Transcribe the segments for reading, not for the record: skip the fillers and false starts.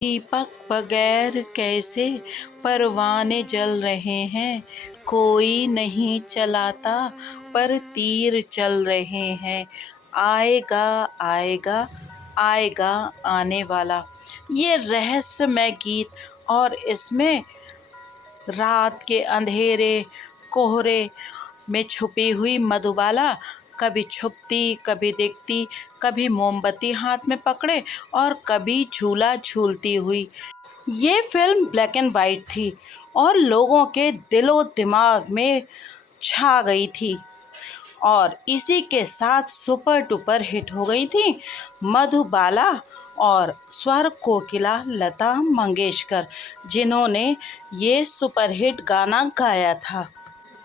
दीपक बगैर कैसे परवाने जल रहे हैं। कोई नहीं चलाता पर तीर चल रहे हैं। आएगा आएगा आएगा आने वाला। ये रहस्यमय गीत और इसमें रात के अंधेरे कोहरे में छुपी हुई मधुबाला कभी छुपती कभी दिखती, कभी मोमबत्ती हाथ में पकड़े और कभी झूला झूलती हुई। ये फिल्म ब्लैक एंड वाइट थी और लोगों के दिलो दिमाग में छा गई थी और इसी के साथ सुपर डुपर हिट हो गई थी मधुबाला और स्वर कोकिला लता मंगेशकर, जिन्होंने ये सुपरहिट गाना गाया था।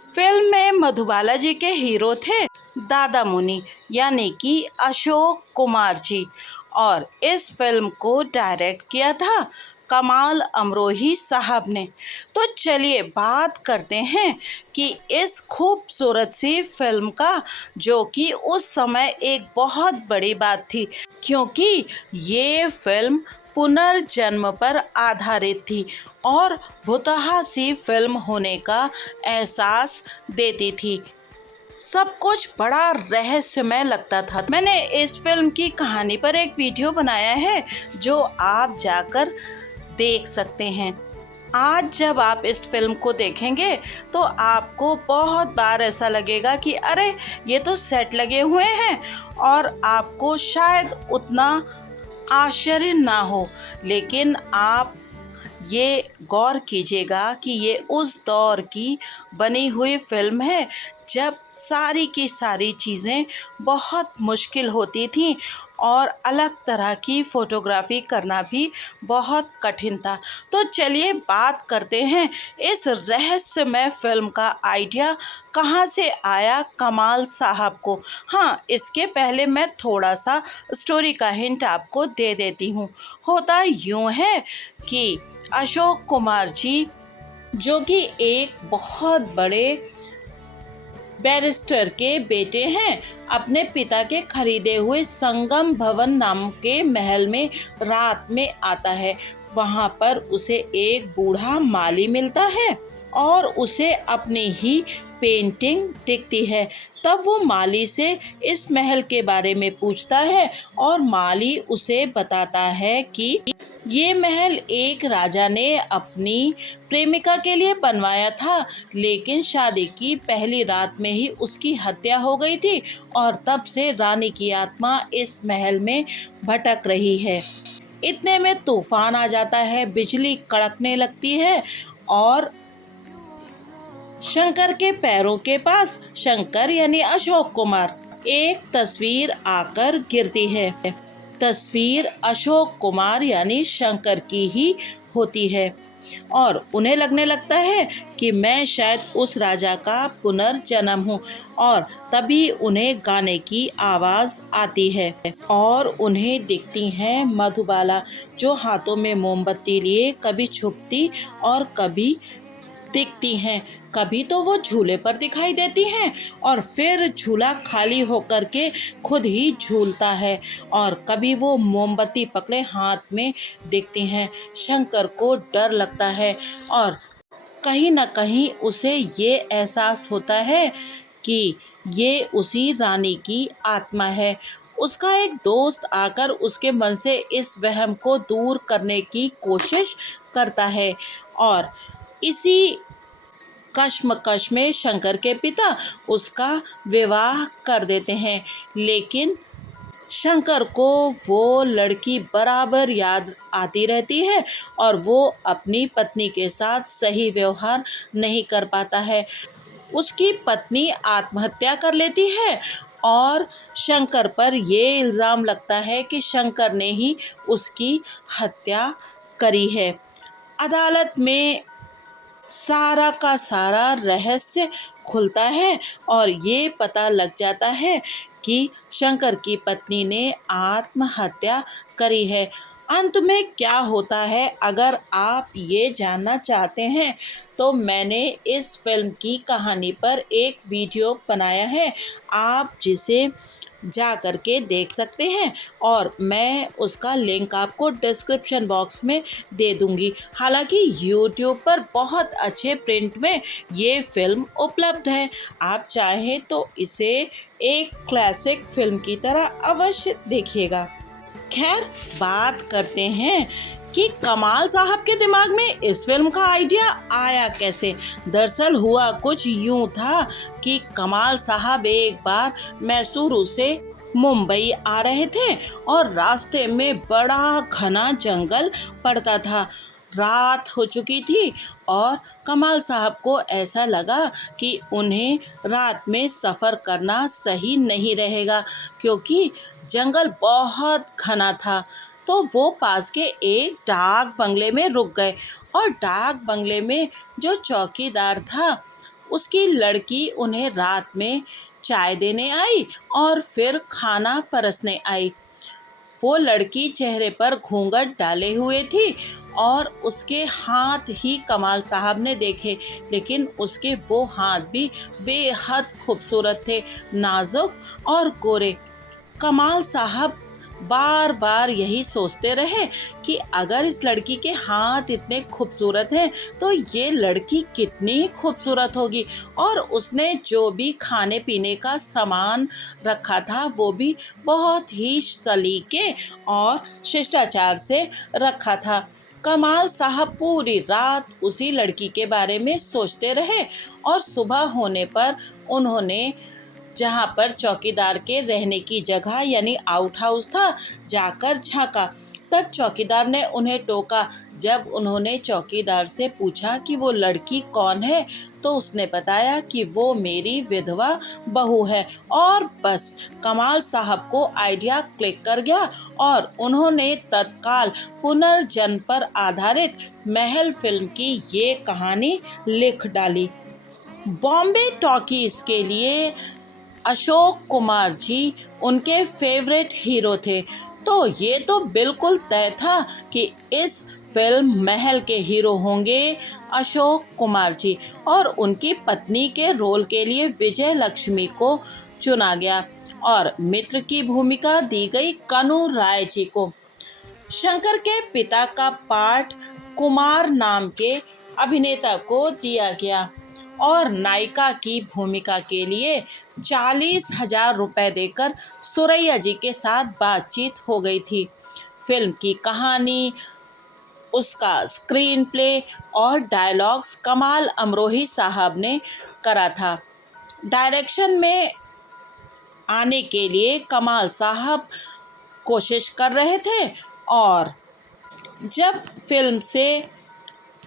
फिल्म में मधुबाला जी के हीरो थे दादा मुनि यानी कि अशोक कुमार जी और इस फिल्म को डायरेक्ट किया था कमाल अमरोही साहब ने। तो चलिए बात करते हैं कि इस खूबसूरत सी फिल्म का, जो कि उस समय एक बहुत बड़ी बात थी क्योंकि ये फिल्म पुनर्जन्म पर आधारित थी और भुतहा सी फिल्म होने का एहसास देती थी। सब कुछ बड़ा रहस्यमय लगता था। मैंने इस फिल्म की कहानी पर एक वीडियो बनाया है जो आप जाकर देख सकते हैं। आज जब आप इस फिल्म को देखेंगे तो आपको बहुत बार ऐसा लगेगा कि अरे ये तो सेट लगे हुए हैं और आपको शायद उतना आश्चर्य ना हो, लेकिन आप ये गौर कीजिएगा कि ये उस दौर की बनी हुई फिल्म है जब सारी की सारी चीज़ें बहुत मुश्किल होती थी और अलग तरह की फ़ोटोग्राफी करना भी बहुत कठिन था। तो चलिए बात करते हैं इस रहस्यमय फिल्म का आइडिया कहाँ से आया कमाल साहब को। हाँ, इसके पहले मैं थोड़ा सा स्टोरी का हिंट आपको दे देती हूँ। होता यूँ है कि अशोक कुमार जी, जो कि एक बहुत बड़े बैरिस्टर के बेटे हैं, अपने पिता के खरीदे हुए संगम भवन नाम के महल में रात में आता है। वहां पर उसे एक बूढ़ा माली मिलता है और उसे अपनी ही पेंटिंग दिखती है। तब वो माली से इस महल के बारे में पूछता है और माली उसे बताता है कि ये महल एक राजा ने अपनी प्रेमिका के लिए बनवाया था, लेकिन शादी की पहली रात में ही उसकी हत्या हो गई थी और तब से रानी की आत्मा इस महल में भटक रही है। इतने में तूफान आ जाता है, बिजली कड़कने लगती है और शंकर के पैरों के पास, शंकर यानी अशोक कुमार, एक तस्वीर आकर गिरती है। तस्वीर अशोक कुमार यानी शंकर की ही होती है और उन्हें लगने लगता है कि मैं शायद उस राजा का पुनर्जन्म हूँ और तभी उन्हें गाने की आवाज़ आती है और उन्हें दिखती हैं मधुबाला, जो हाथों में मोमबत्ती लिए कभी छुपती और कभी दिखती हैं। कभी तो वो झूले पर दिखाई देती हैं और फिर झूला खाली होकर के खुद ही झूलता है और कभी वो मोमबत्ती पकड़े हाथ में दिखती हैं। शंकर को डर लगता है और कहीं न कहीं उसे ये एहसास होता है कि ये उसी रानी की आत्मा है। उसका एक दोस्त आकर उसके मन से इस वहम को दूर करने की कोशिश करता है और इसी कश्मकश में शंकर के पिता उसका विवाह कर देते हैं, लेकिन शंकर को वो लड़की बराबर याद आती रहती है और वो अपनी पत्नी के साथ सही व्यवहार नहीं कर पाता है। उसकी पत्नी आत्महत्या कर लेती है और शंकर पर ये इल्ज़ाम लगता है कि शंकर ने ही उसकी हत्या करी है। अदालत में सारा का सारा रहस्य खुलता है और ये पता लग जाता है कि शंकर की पत्नी ने आत्महत्या करी है। अंत में क्या होता है, अगर आप ये जानना चाहते हैं तो मैंने इस फिल्म की कहानी पर एक वीडियो बनाया है, आप जिसे जा कर के देख सकते हैं और मैं उसका लिंक आपको डिस्क्रिप्शन बॉक्स में दे दूंगी। हालांकि यूट्यूब पर बहुत अच्छे प्रिंट में ये फिल्म उपलब्ध है। आप चाहें तो इसे एक क्लासिक फिल्म की तरह अवश्य देखिएगा। खैर, बात करते हैं कि कमाल साहब के दिमाग में इस फिल्म का आइडिया आया कैसे। दरअसल हुआ कुछ यूं था कि कमाल साहब एक बार मैसूरू से मुंबई आ रहे थे और रास्ते में बड़ा घना जंगल पड़ता था। रात हो चुकी थी और कमाल साहब को ऐसा लगा कि उन्हें रात में सफ़र करना सही नहीं रहेगा, क्योंकि जंगल बहुत घना था। तो वो पास के एक डाक बंगले में रुक गए और डाक बंगले में जो चौकीदार था उसकी लड़की उन्हें रात में चाय देने आई और फिर खाना परसने आई। वो लड़की चेहरे पर घूंघट डाले हुए थी और उसके हाथ ही कमाल साहब ने देखे, लेकिन उसके वो हाथ भी बेहद खूबसूरत थे, नाजुक और गोरे। कमाल साहब बार बार यही सोचते रहे कि अगर इस लड़की के हाथ इतने खूबसूरत हैं तो ये लड़की कितनी खूबसूरत होगी। और उसने जो भी खाने पीने का सामान रखा था वो भी बहुत ही सलीके और शिष्टाचार से रखा था। कमाल साहब पूरी रात उसी लड़की के बारे में सोचते रहे और सुबह होने पर उन्होंने जहाँ पर चौकीदार के रहने की जगह यानी आउट हाउस था जाकर झांका। तब चौकीदार ने उन्हें टोका। जब उन्होंने चौकीदार से पूछा कि वो लड़की कौन है तो उसने बताया कि वो मेरी विधवा बहू है। और बस कमाल साहब को आइडिया क्लिक कर गया और उन्होंने तत्काल पुनर्जन्म पर आधारित महल फिल्म की ये कहानी लिख डाली। बॉम्बे टॉकीज के लिए अशोक कुमार जी उनके फेवरेट हीरो थे, तो ये तो बिल्कुल तय था कि इस फिल्म महल के हीरो होंगे अशोक कुमार जी और उनकी पत्नी के रोल के लिए विजय लक्ष्मी को चुना गया और मित्र की भूमिका दी गई कनु राय जी को। शंकर के पिता का पाठ कुमार नाम के अभिनेता को दिया गया और नायिका की भूमिका के लिए 40,000 रुपए देकर सुरैया जी के साथ बातचीत हो गई थी। फिल्म की कहानी, उसका स्क्रीन प्ले और डायलॉग्स कमाल अमरोही साहब ने करा था। डायरेक्शन में आने के लिए कमाल साहब कोशिश कर रहे थे और जब फिल्म से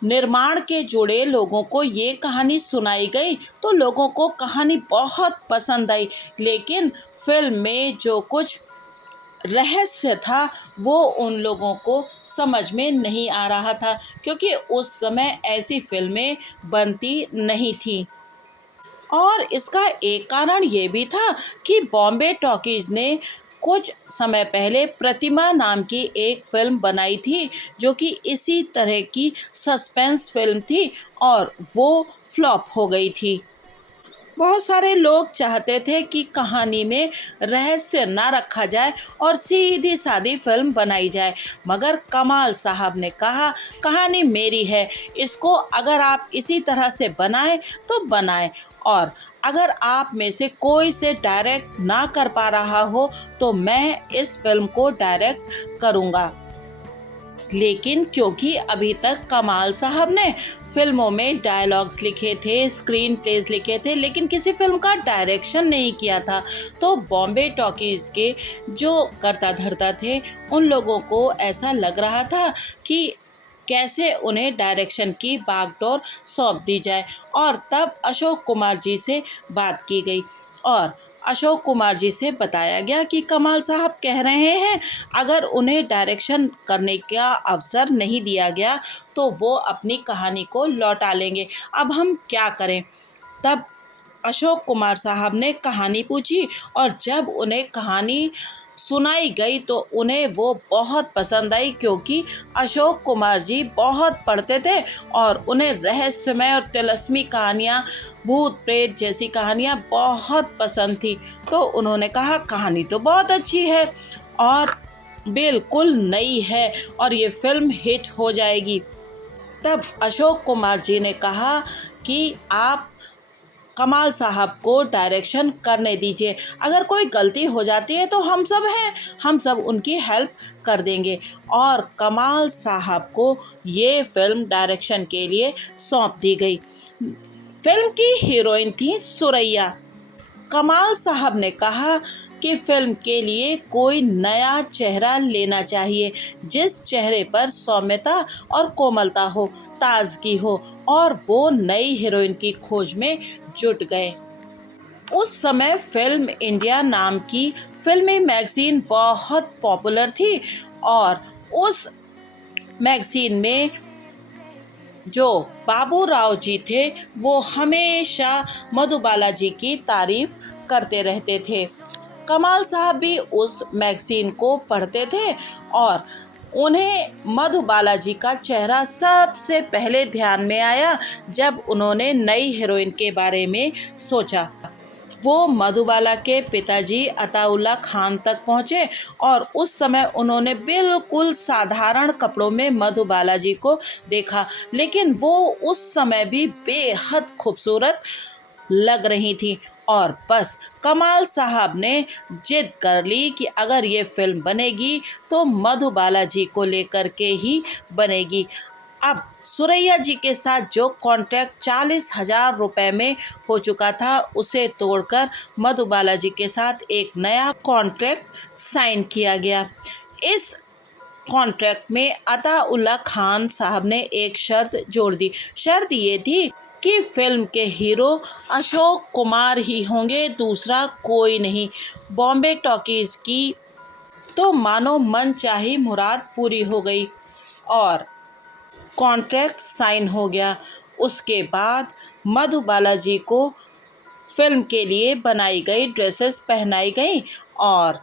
निर्माण के जुड़े लोगों को ये कहानी सुनाई गई तो लोगों को कहानी बहुत पसंद आई, लेकिन फिल्म में जो कुछ रहस्य था वो उन लोगों को समझ में नहीं आ रहा था, क्योंकि उस समय ऐसी फिल्में बनती नहीं थी। और इसका एक कारण ये भी था कि बॉम्बे टॉकीज ने कुछ समय पहले प्रतिमा नाम की एक फिल्म बनाई थी जो कि इसी तरह की सस्पेंस फिल्म थी और वो फ्लॉप हो गई थी। बहुत सारे लोग चाहते थे कि कहानी में रहस्य ना रखा जाए और सीधी सादी फिल्म बनाई जाए, मगर कमाल साहब ने कहा कहानी मेरी है, इसको अगर आप इसी तरह से बनाएं तो बनाएं और अगर आप में से कोई से डायरेक्ट ना कर पा रहा हो तो मैं इस फिल्म को डायरेक्ट करूँगा। लेकिन क्योंकि अभी तक कमाल साहब ने फिल्मों में डायलॉग्स लिखे थे, स्क्रीन प्लेज लिखे थे, लेकिन किसी फिल्म का डायरेक्शन नहीं किया था, तो बॉम्बे टॉकीज के जो करता धरता थे उन लोगों को ऐसा लग रहा था कि कैसे उन्हें डायरेक्शन की बागडोर सौंप दी जाए। और तब अशोक कुमार जी से बात की गई और अशोक कुमार जी से बताया गया कि कमाल साहब कह रहे हैं अगर उन्हें डायरेक्शन करने का अवसर नहीं दिया गया तो वो अपनी कहानी को लौटा लेंगे, अब हम क्या करें। तब अशोक कुमार साहब ने कहानी पूछी और जब उन्हें कहानी सुनाई गई तो उन्हें वो बहुत पसंद आई, क्योंकि अशोक कुमार जी बहुत पढ़ते थे और उन्हें रहस्यमय और तिलस्मी कहानियाँ, भूत प्रेत जैसी कहानियाँ बहुत पसंद थी। तो उन्होंने कहा कहानी तो बहुत अच्छी है और बिल्कुल नई है और ये फिल्म हिट हो जाएगी। तब अशोक कुमार जी ने कहा कि आप कमाल साहब को डायरेक्शन करने दीजिए, अगर कोई गलती हो जाती है तो हम सब हैं, हम सब उनकी हेल्प कर देंगे। और कमाल साहब को ये फिल्म डायरेक्शन के लिए सौंप दी गई। फिल्म की हीरोइन थी सुरैया। कमाल साहब ने कहा कि फिल्म के लिए कोई नया चेहरा लेना चाहिए, जिस चेहरे पर सौम्यता और कोमलता हो, ताजगी हो, और वो नई हीरोइन की खोज में जुट गए। उस समय फिल्म इंडिया नाम की फिल्मी मैगजीन बहुत पॉपुलर थी और उस मैगजीन में जो बाबू राव जी थे वो हमेशा मधुबाला जी की तारीफ करते रहते थे। कमाल साहब भी उस मैगजीन को पढ़ते थे और उन्हें मधुबाला जी का चेहरा सबसे पहले ध्यान में आया जब उन्होंने नई हीरोइन के बारे में सोचा। वो मधुबाला के पिताजी अताउल्ला खान तक पहुंचे और उस समय उन्होंने बिल्कुल साधारण कपड़ों में मधुबाला जी को देखा, लेकिन वो उस समय भी बेहद खूबसूरत लग रही थी। और बस कमाल साहब ने जिद कर ली कि अगर ये फिल्म बनेगी तो मधुबाला जी को लेकर के ही बनेगी। अब सुरैया जी के साथ जो कॉन्ट्रैक्ट 40,000 रुपए में हो चुका था, उसे तोड़कर मधुबाला जी के साथ एक नया कॉन्ट्रैक्ट साइन किया गया। इस कॉन्ट्रैक्ट में अताउल्ला खान साहब ने एक शर्त जोड़ दी। शर्त ये थी कि फिल्म के हीरो अशोक कुमार ही होंगे, दूसरा कोई नहीं। बॉम्बे टॉकीज की तो मानो मन चाही मुराद पूरी हो गई और कॉन्ट्रैक्ट साइन हो गया। उसके बाद मधुबाला जी को फिल्म के लिए बनाई गई ड्रेसेस पहनाई गई और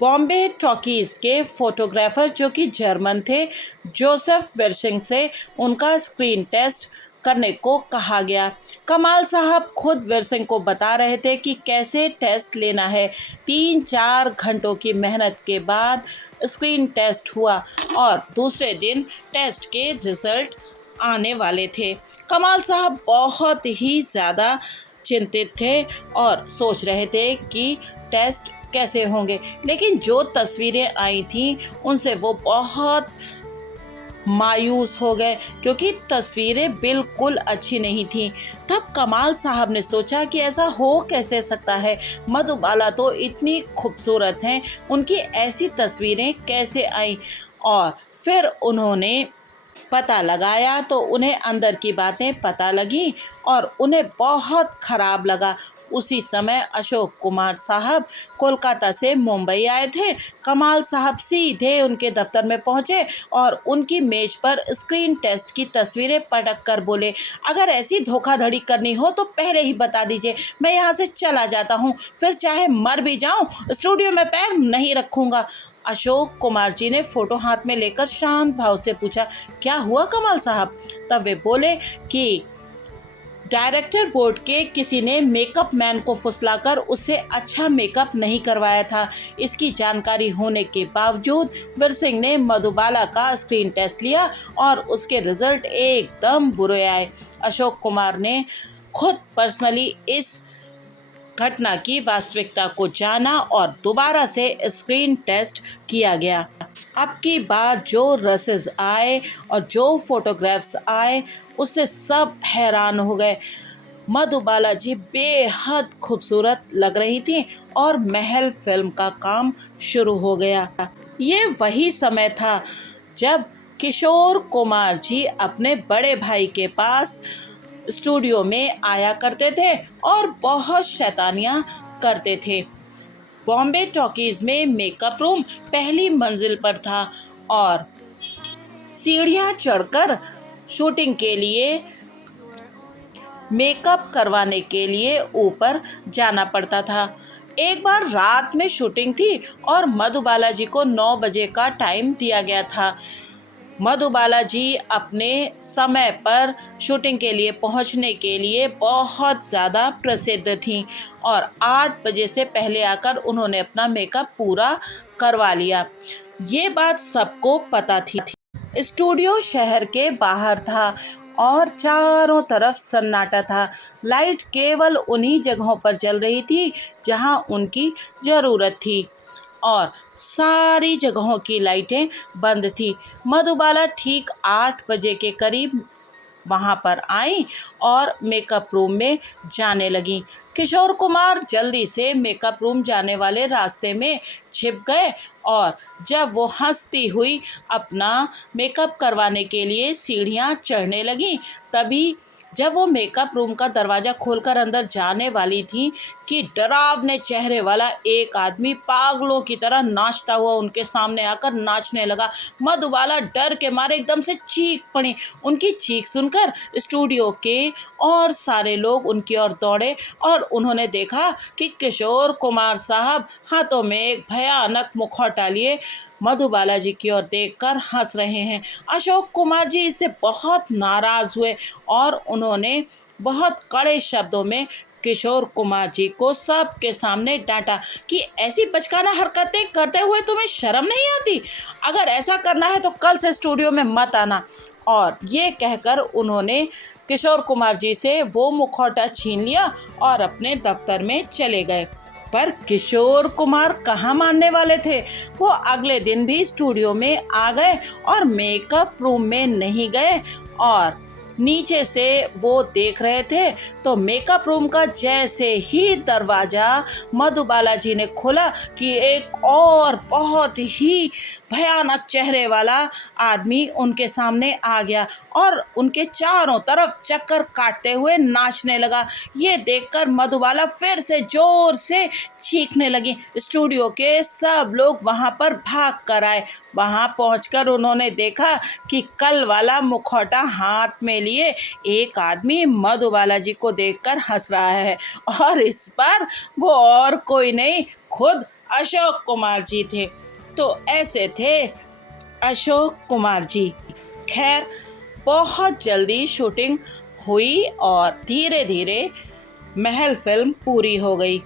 बॉम्बे टॉकीज के फोटोग्राफर जो कि जर्मन थे, जोसेफ विर्सिंग से उनका स्क्रीन टेस्ट करने को कहा गया। कमाल साहब खुद विर्सिंग को बता रहे थे कि कैसे टेस्ट लेना है। 3-4 घंटों की मेहनत के बाद स्क्रीन टेस्ट हुआ और दूसरे दिन टेस्ट के रिजल्ट आने वाले थे। कमाल साहब बहुत ही ज़्यादा चिंतित थे और सोच रहे थे कि टेस्ट कैसे होंगे, लेकिन जो तस्वीरें आई थीं उनसे वो बहुत मायूस हो गए, क्योंकि तस्वीरें बिल्कुल अच्छी नहीं थीं। तब कमाल साहब ने सोचा कि ऐसा हो कैसे सकता है, मधुबाला तो इतनी खूबसूरत हैं, उनकी ऐसी तस्वीरें कैसे आई। और फिर उन्होंने पता लगाया तो उन्हें अंदर की बातें पता लगी और उन्हें बहुत ख़राब लगा। उसी समय अशोक कुमार साहब कोलकाता से मुंबई आए थे। कमाल साहब सीधे उनके दफ्तर में पहुंचे और उनकी मेज पर स्क्रीन टेस्ट की तस्वीरें पटक कर बोले, अगर ऐसी धोखाधड़ी करनी हो तो पहले ही बता दीजिए, मैं यहाँ से चला जाता हूँ, फिर चाहे मर भी जाऊँ, स्टूडियो में पैर नहीं रखूँगा। अशोक कुमार जी ने फोटो हाथ में लेकर शांत भाव से पूछा, क्या हुआ कमाल साहब? तब वे बोले कि डायरेक्टर बोर्ड के किसी ने मेकअप मैन को फुसलाकर उससे अच्छा मेकअप नहीं करवाया था। इसकी जानकारी होने के बावजूद विरसिंह ने मधुबाला का स्क्रीन टेस्ट लिया और उसके रिजल्ट एकदम बुरे आए। अशोक कुमार ने खुद पर्सनली इस घटना की वास्तविकता को जाना और दोबारा से स्क्रीन टेस्ट किया गया। अब की बार जो रसेस आए और जो फोटोग्राफ्स आए उससे सब हैरान हो गए। मधुबाला जी बेहद खूबसूरत लग रही थी और महल फिल्म का काम शुरू हो गया। ये वही समय था जब किशोर कुमार जी अपने बड़े भाई के पास स्टूडियो में आया करते थे और बहुत शैतानियाँ करते थे। बॉम्बे टॉकीज में मेकअप रूम पहली मंजिल पर था और सीढ़ियाँ चढ़कर शूटिंग के लिए मेकअप करवाने के लिए ऊपर जाना पड़ता था। एक बार रात में शूटिंग थी और मधुबाला जी को 9 बजे का टाइम दिया गया था। मधुबाला जी अपने समय पर शूटिंग के लिए पहुंचने के लिए बहुत ज़्यादा प्रसिद्ध थीं और 8 बजे से पहले आकर उन्होंने अपना मेकअप पूरा करवा लिया। ये बात सबको पता थी। स्टूडियो शहर के बाहर था और चारों तरफ सन्नाटा था। लाइट केवल उन्हीं जगहों पर जल रही थी जहां उनकी ज़रूरत थी और सारी जगहों की लाइटें बंद थी। मधुबाला ठीक 8 बजे के करीब वहाँ पर आई और मेकअप रूम में जाने लगी। किशोर कुमार जल्दी से मेकअप रूम जाने वाले रास्ते में छिप गए और जब वो हंसती हुई अपना मेकअप करवाने के लिए सीढ़ियाँ चढ़ने लगी, तभी जब वो मेकअप रूम का दरवाज़ा खोलकर अंदर जाने वाली थी कि डरावने चेहरे वाला एक आदमी पागलों की तरह नाचता हुआ उनके सामने आकर नाचने लगा। मधुबाला डर के मारे एकदम से चीख पड़ी। उनकी चीख सुनकर स्टूडियो के और सारे लोग उनकी ओर दौड़े और उन्होंने देखा कि किशोर कुमार साहब हाथों में एक भयानक मुखौटा लिए मधुबाला जी की ओर देखकर हंस रहे हैं। अशोक कुमार जी इससे बहुत नाराज़ हुए और उन्होंने बहुत कड़े शब्दों में किशोर कुमार जी को सबके सामने डांटा कि ऐसी बचकाना हरकतें करते हुए तुम्हें शर्म नहीं आती? अगर ऐसा करना है तो कल से स्टूडियो में मत आना। और ये कहकर उन्होंने किशोर कुमार जी से वो मुखौटा छीन लिया और अपने दफ्तर में चले गए। पर किशोर कुमार कहाँ मानने वाले थे। वो अगले दिन भी स्टूडियो में आ गए और मेकअप रूम में नहीं गए और नीचे से वो देख रहे थे तो मेकअप रूम का जैसे ही दरवाज़ा मधुबाला जी ने खोला कि एक और बहुत ही भयानक चेहरे वाला आदमी उनके सामने आ गया और उनके चारों तरफ चक्कर काटते हुए नाचने लगा। ये देखकर मधुबाला फिर से जोर से चीखने लगी। स्टूडियो के सब लोग वहाँ पर भाग कर आए। वहाँ पहुंचकर उन्होंने देखा कि कल वाला मुखौटा हाथ में लिए एक आदमी मधुबाला जी को देखकर हंस रहा है और इस बार वो और कोई नहीं, खुद अशोक कुमार जी थे। तो ऐसे थे अशोक कुमार जी। खैर, बहुत जल्दी शूटिंग हुई और धीरे धीरे महल फिल्म पूरी हो गई।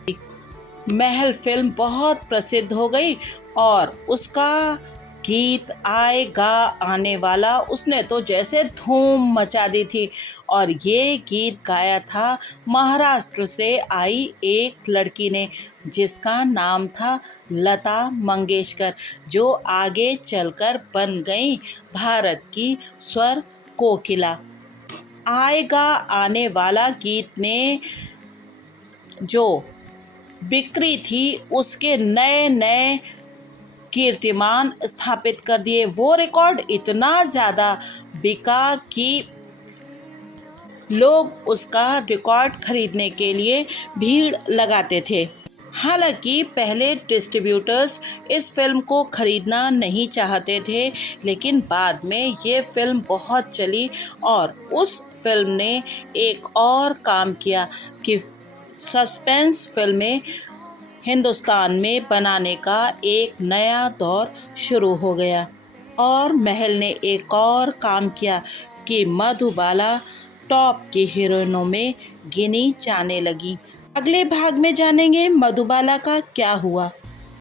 महल फिल्म बहुत प्रसिद्ध हो गई और उसका गीत आएगा आने वाला उसने तो जैसे धूम मचा दी थी। और ये गीत गाया था महाराष्ट्र से आई एक लड़की ने जिसका नाम था लता मंगेशकर, जो आगे चलकर बन गई भारत की स्वर कोकिला। आएगा आने वाला गीत ने जो बिक्री थी उसके नए नए कीर्तिमान स्थापित कर दिए। वो रिकॉर्ड इतना ज़्यादा बिका कि लोग उसका रिकॉर्ड खरीदने के लिए भीड़ लगाते थे। हालांकि पहले डिस्ट्रीब्यूटर्स इस फिल्म को खरीदना नहीं चाहते थे, लेकिन बाद में ये फिल्म बहुत चली और उस फिल्म ने एक और काम किया कि सस्पेंस फिल्में हिंदुस्तान में बनाने का एक नया दौर शुरू हो गया। और महल ने एक और काम किया कि मधुबाला टॉप की हीरोइनों में गिनी जाने लगी। अगले भाग में जानेंगे मधुबाला का क्या हुआ।